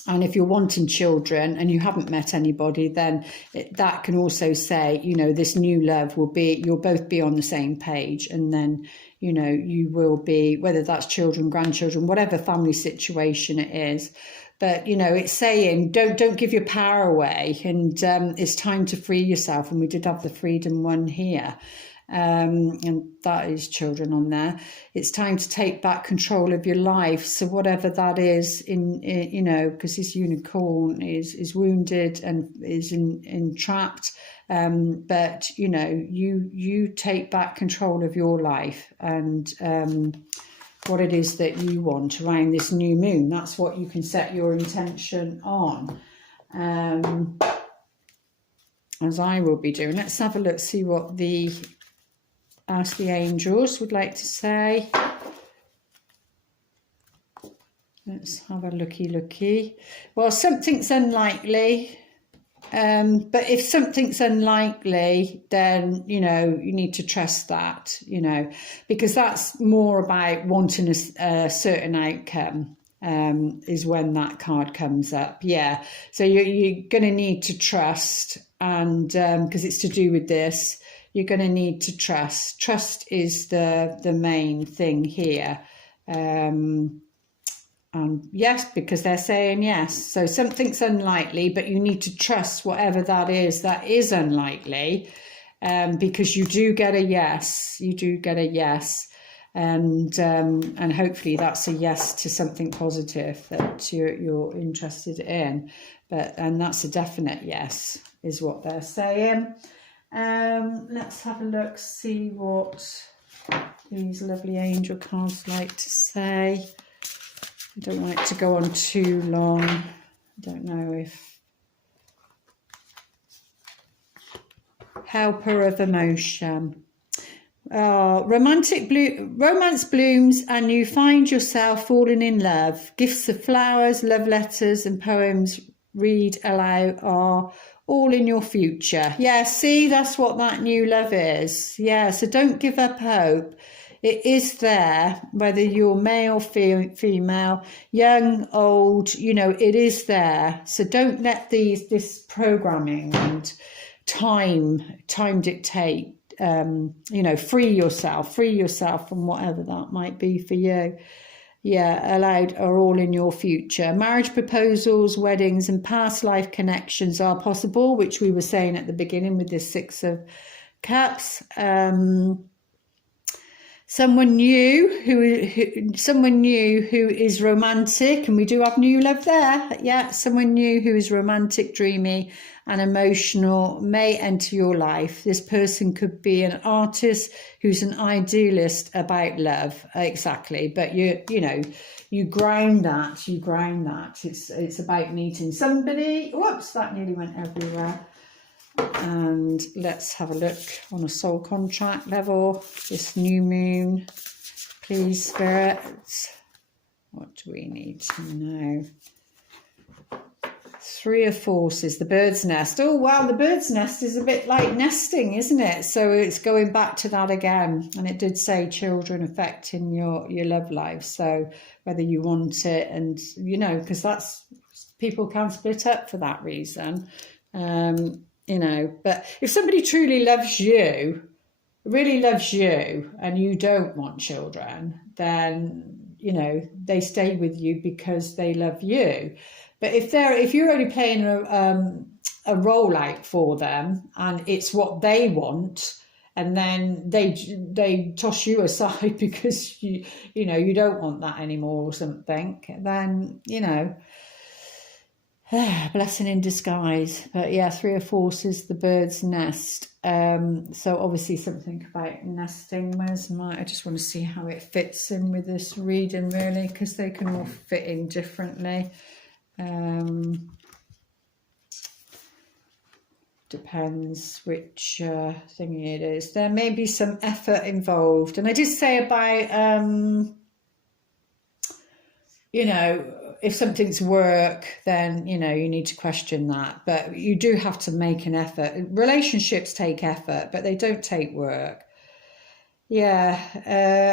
and if you're wanting children and you haven't met anybody, then that can also say, you know, this new love will be, you'll both be on the same page. And then, you know, you will be, whether that's children, grandchildren, whatever family situation it is. But, you know, it's saying, don't give your power away. And it's time to free yourself. And we did have the freedom one here. And that is children on there. It's time to take back control of your life. So whatever that is, in you know, because this unicorn is wounded and is entrapped, but you know, you take back control of your life and what it is that you want around this new moon. That's what you can set your intention on. As I will be doing. Let's have a look, see what ask the angels would like to say. Let's have a looky. Well, something's unlikely. But if something's unlikely, then, you know, you need to trust that, you know, because that's more about wanting a certain outcome, is when that card comes up. Yeah. So you're going to need to trust, and because it's to do with this, you're going to need to trust. Trust is the main thing here. And yes, because they're saying yes. So something's unlikely, but you need to trust whatever that is unlikely, because you do get a yes. You do get a yes. And hopefully that's a yes to something positive that you're interested in. And that's a definite yes, is what they're saying. Let's have a look, see what these lovely angel cards like to say. I don't want it to go on too long. I don't know if... Helper of emotion. Romance blooms and you find yourself falling in love. Gifts of flowers, love letters and poems read aloud are all in your future. Yeah, see, that's what that new love is. Yeah, so don't give up hope. It is there, whether you're male, female, young, old, you know, it is there. So don't let this programming and time dictate, you know, free yourself from whatever that might be for you. Yeah, allowed are all in your future. Marriage proposals, weddings and past life connections are possible, which we were saying at the beginning with this Six of Cups. Someone new who is romantic, and we do have new love there. Yeah, someone new who is romantic, dreamy and emotional may enter your life. This person could be an artist who's an idealist about love. Exactly. But you ground that. It's about meeting somebody. Whoops, that nearly went everywhere. And let's have a look on a soul contract level, this new moon. Please, spirits, what do we need to know? Three of Forces, the bird's nest. Oh wow, the bird's nest is a bit like nesting, isn't it? So it's going back to that again. And it did say children affecting your love life. So whether you want it, and you know, because that's, people can split up for that reason. You know, but if somebody truly loves you, really loves you, and you don't want children, then, you know, they stay with you because they love you. But if you're only playing a role out for them and it's what they want, and then they toss you aside because you don't want that anymore or something, then, you know, blessing in disguise. But yeah, Three of Forces, the bird's nest. So obviously something about nesting. Where's my, I just want to see how it fits in with this reading, really, because they can all fit in differently. Depends which thingy it is. There may be some effort involved. And I did say about, you know, if something's work, then, you know, you need to question that. But you do have to make an effort. Relationships take effort, but they don't take work. Yeah,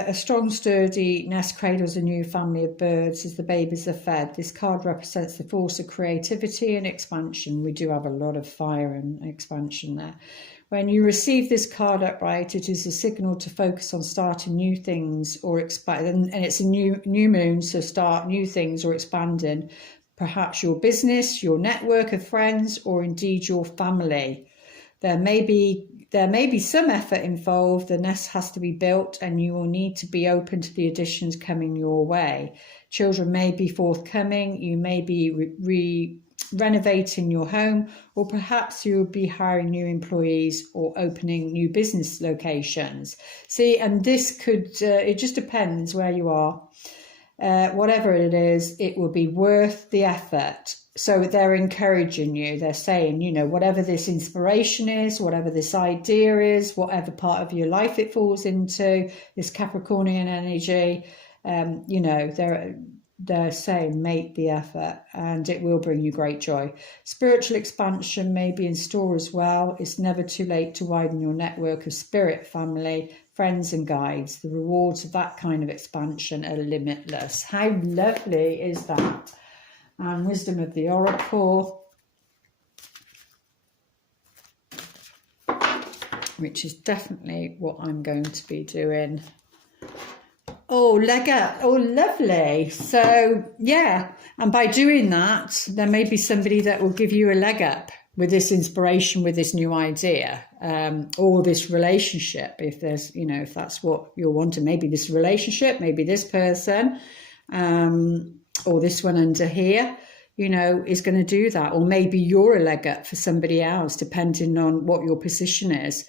a strong, sturdy nest cradles a new family of birds as the babies are fed. This card represents the force of creativity and expansion. We do have a lot of fire and expansion there. When you receive this card upright, it is a signal to focus on starting new things or expand. And it's a new moon, so start new things or expanding perhaps your business, your network of friends, or indeed your family. There may be some effort involved. The nest has to be built and you will need to be open to the additions coming your way. Children may be forthcoming. You may be renovating your home, or perhaps you'll be hiring new employees or opening new business locations. See, and this could, it just depends where you are. Whatever it is, it will be worth the effort. So they're encouraging you. They're saying, you know, whatever this inspiration is, whatever this idea is, whatever part of your life it falls into, this Capricornian energy, you know, they're saying make the effort and it will bring you great joy. Spiritual expansion may be in store as well. It's never too late to widen your network of spirit family, friends and guides. The rewards of that kind of expansion are limitless. How lovely is that? And wisdom of the oracle, which is definitely what I'm going to be doing. Oh, leg up. Oh, lovely. So, yeah. And by doing that, there may be somebody that will give you a leg up with this inspiration, with this new idea, or this relationship, if there's, you know, if that's what you're wanting. Maybe this relationship, maybe this person, or this one under here, you know, is going to do that. Or maybe you're a leg up for somebody else, depending on what your position is.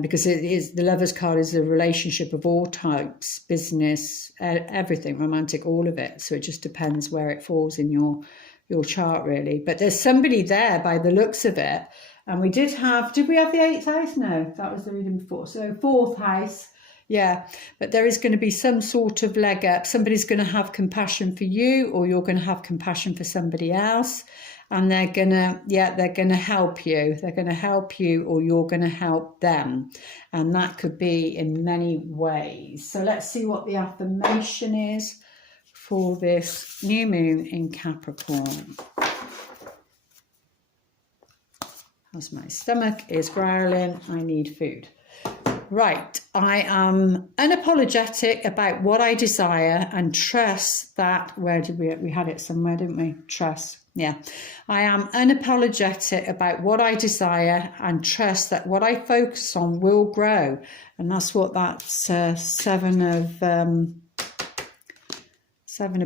Because it is, the Lovers card is a relationship of all types, business, everything, romantic, all of it. So it just depends where it falls in your chart, really. But there's somebody there by the looks of it. And we did we have the 8th house? No, that was the reading before. So 4th house. Yeah, but there is going to be some sort of leg up. Somebody's going to have compassion for you, or you're going to have compassion for somebody else. And they're going to help you. They're going to help you, or you're going to help them. And that could be in many ways. So let's see what the affirmation is for this new moon in Capricorn. As my stomach is growling, I need food. Right, I am unapologetic about what I desire and trust that, where did we had it somewhere, didn't we? Trust, yeah. I am unapologetic about what I desire and trust that what I focus on will grow. And that's what that's Seven of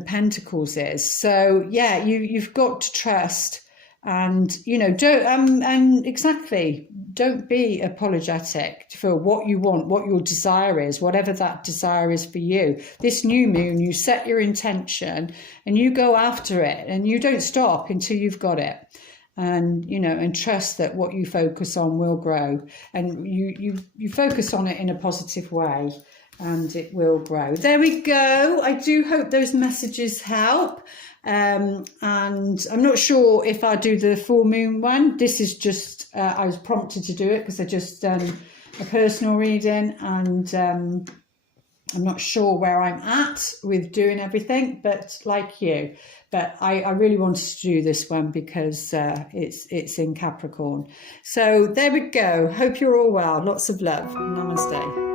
Pentacles is. So yeah, you've got to trust. And, you know, don't be apologetic for what you want, what your desire is, whatever that desire is for you. This new moon, you set your intention and you go after it and you don't stop until you've got it. And, you know, and trust that what you focus on will grow. And you focus on it in a positive way and it will grow. There we go. I do hope those messages help. And I'm not sure if I do the full moon one. This is just, I was prompted to do it because I just done a personal reading, and I'm not sure where I'm at with doing everything, but like you. But I really wanted to do this one because it's in Capricorn. So there we go. Hope you're all well. Lots of love. Namaste.